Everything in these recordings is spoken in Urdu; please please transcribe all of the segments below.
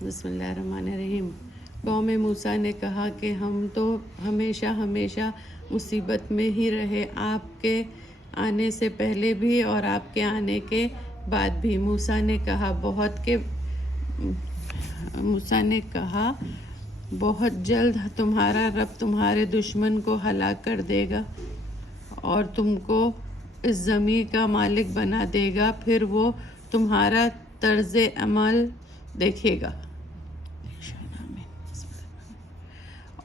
بسم اللہ الرحمن الرحیم۔ قوم موسیٰ نے کہا کہ ہم تو ہمیشہ مصیبت میں ہی رہے، آپ کے آنے سے پہلے بھی اور آپ کے آنے کے بعد بھی۔ موسیٰ نے کہا بہت جلد تمہارا رب تمہارے دشمن کو ہلاک کر دے گا اور تم کو اس زمین کا مالک بنا دے گا، پھر وہ تمہارا طرز عمل دیکھے گا۔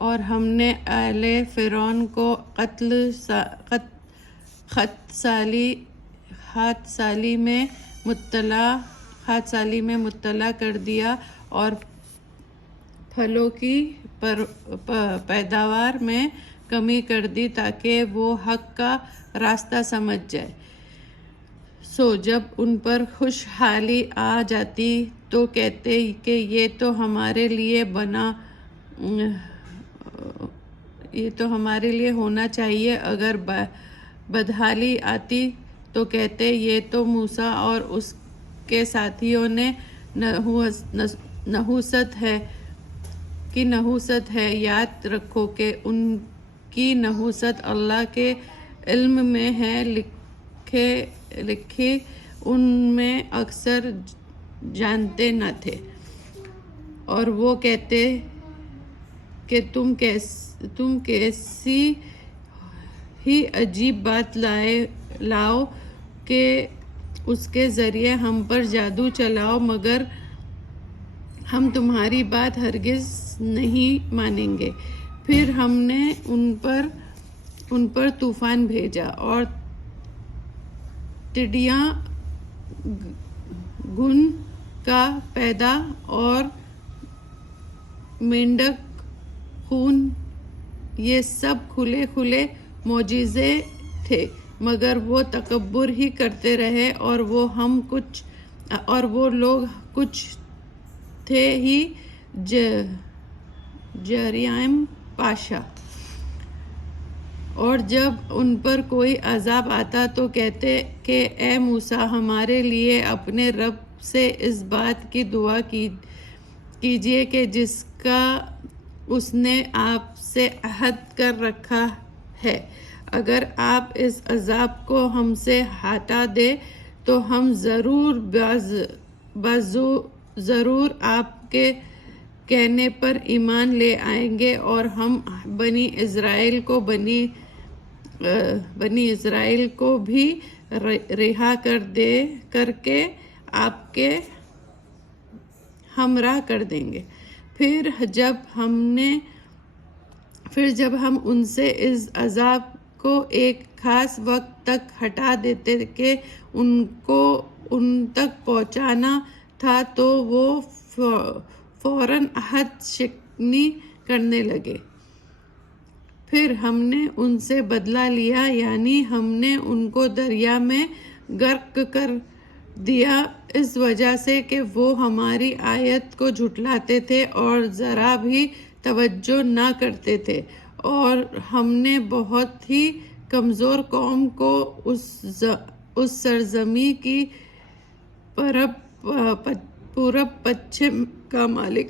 اور ہم نے اہل فرعون کو خط سالی میں مبتلا کر دیا اور پھلوں کی پیداوار میں کمی کر دی تاکہ وہ حق کا راستہ سمجھ جائے۔ سو جب ان پر خوشحالی آ جاتی تو کہتے کہ یہ تو ہمارے لیے ہونا چاہیے، اگر بدحالی آتی تو کہتے یہ تو موسیٰ اور اس کے ساتھیوں نے نحوست ہے۔ یاد رکھو کہ ان کی نحوست اللہ کے علم میں ہے لکھی، ان میں اکثر جانتے نہ تھے۔ اور وہ کہتے کہ تم کیسی ہی عجیب بات لاؤ کہ اس کے ذریعے ہم پر جادو چلاؤ، مگر ہم تمہاری بات ہرگز نہیں مانیں گے۔ پھر ہم نے ان پر طوفان بھیجا اور ٹڈیاں، گھن کا پیدا اور مینڈک خون، یہ سب کھلے معجزے تھے، مگر وہ تکبر ہی کرتے رہے اور وہ لوگ کچھ تھے ہی جرائم پاشا۔ اور جب ان پر کوئی عذاب آتا تو کہتے کہ اے موسیٰ، ہمارے لیے اپنے رب سے اس بات کی دعا کیجیے کہ جس کا اس نے آپ سے عہد کر رکھا ہے، اگر آپ اس عذاب کو ہم سے ہٹا دیں تو ہم ضرور آپ کے کہنے پر ایمان لے آئیں گے، اور ہم بنی اسرائیل کو بھی رہا کر کے آپ کے ہمراہ کر دیں گے۔ پھر جب ہم ان سے اس عذاب کو ایک خاص وقت تک ہٹا دیتے کہ ان کو ان تک پہنچانا تھا تو وہ فوراً عہد شکنی کرنے لگے۔ پھر ہم نے ان سے بدلہ لیا، یعنی ہم نے ان کو دریا میں غرق کر دیا، اس وجہ سے کہ وہ ہماری آیت کو جھٹلاتے تھے اور ذرا بھی توجہ نہ کرتے تھے۔ اور ہم نے بہت ہی کمزور قوم کو اس سرزمین کی پورب پچھم کا مالک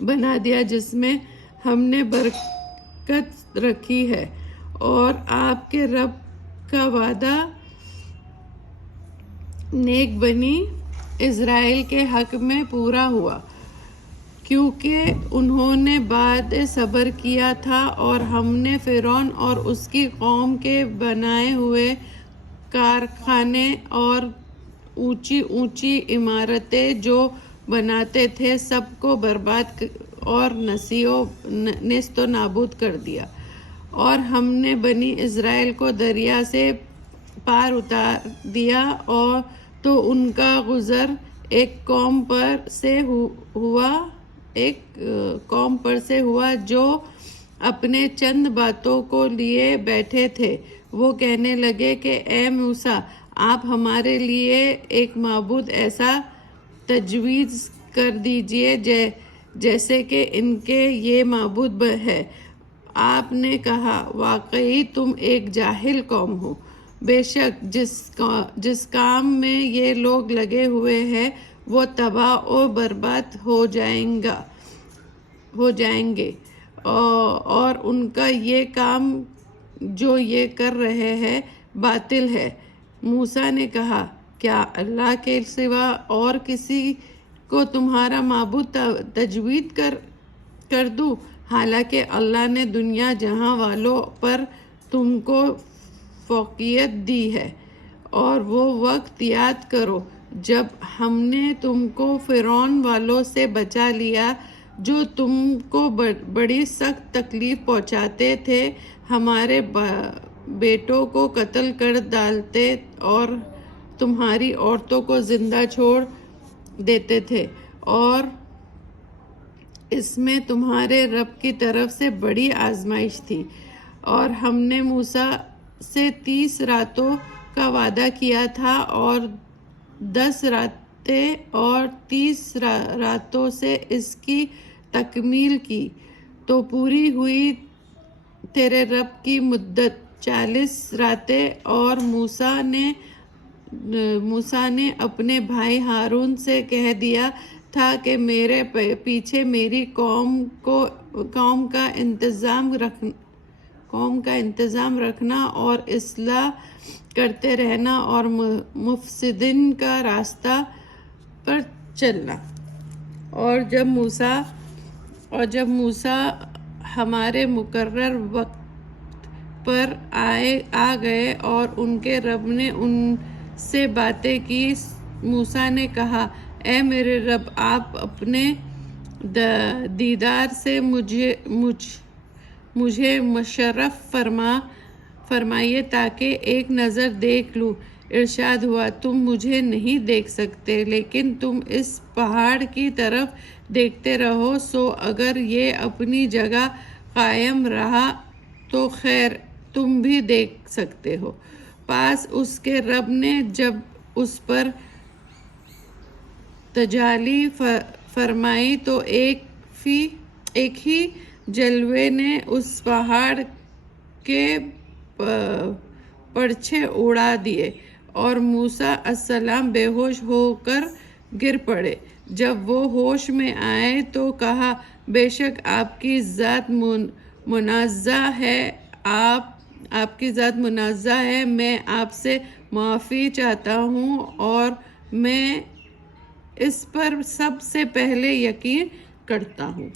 بنا دیا، جس میں ہم نے برکت رکھی ہے، اور آپ کے رب کا وعدہ نیک بنی اسرائیل کے حق میں پورا ہوا، کیونکہ انہوں نے بعد صبر کیا تھا، اور ہم نے فرعون اور اس کی قوم کے بنائے ہوئے کارخانے اور اونچی عمارتیں جو بناتے تھے سب کو برباد اور نیست و نابود کر دیا۔ اور ہم نے بنی اسرائیل کو دریا سے پار اتار دیا، اور تو ان کا گزر ایک قوم پر سے ہوا جو اپنے چند باتوں کو لیے بیٹھے تھے۔ وہ کہنے لگے کہ اے موسیٰ، آپ ہمارے لیے ایک معبود ایسا تجویز کر دیجئے جیسے کہ ان کے یہ معبود ہے۔ آپ نے کہا واقعی تم ایک جاہل قوم ہو، بے شک جس کام میں یہ لوگ لگے ہوئے ہیں وہ تباہ و برباد ہو جائیں گے اور ان کا یہ کام جو یہ کر رہے ہیں باطل ہے۔ موسیٰ نے کہا، کیا اللہ کے سوا اور کسی کو تمہارا معبود تجوید کر دوں؟ حالانکہ اللہ نے دنیا جہاں والوں پر تم کو فوقیت دی ہے، اور وہ وقت یاد کرو جب ہم نے تم کو فرعون والوں سے بچا لیا جو تم کو بڑی سخت تکلیف پہنچاتے تھے، ہمارے بیٹوں کو قتل کر ڈالتے اور تمہاری عورتوں کو زندہ چھوڑ دیتے تھے، اور اس میں تمہارے رب کی طرف سے بڑی آزمائش تھی۔ اور ہم نے موسیٰ سے 30 راتوں کا وعدہ کیا تھا اور 10 راتیں اور 30 راتوں سے اس کی تکمیل کی تو پوری ہوئی تیرے رب کی مدت 40 راتیں۔ اور موسیٰ نے اپنے بھائی ہارون سے کہہ دیا تھا کہ میرے پیچھے میری قوم کا انتظام رکھنا اور اصلاح کرتے رہنا اور مفسدین کا راستہ پر چلنا۔ اور جب موسیٰ ہمارے مقرر وقت پر آ گئے اور ان کے رب نے ان سے باتیں کی، موسیٰ نے کہا، اے میرے رب، آپ اپنے دیدار سے مجھے مشرف فرمائیے تاکہ ایک نظر دیکھ لوں۔ ارشاد ہوا، تم مجھے نہیں دیکھ سکتے، لیکن تم اس پہاڑ کی طرف دیکھتے رہو، سو اگر یہ اپنی جگہ قائم رہا تو خیر تم بھی دیکھ سکتے ہو۔ پس اس کے رب نے جب اس پر تجلی فرمائی تو ایک ہی جلوے نے اس پہاڑ کے پرچھے اڑا دیے اور موسیٰ علیہ السلام بے ہوش ہو کر گر پڑے۔ جب وہ ہوش میں آئے تو کہا، بے شک آپ کی ذات منزہ ہے، میں آپ سے معافی چاہتا ہوں اور میں اس پر سب سے پہلے یقین کرتا ہوں۔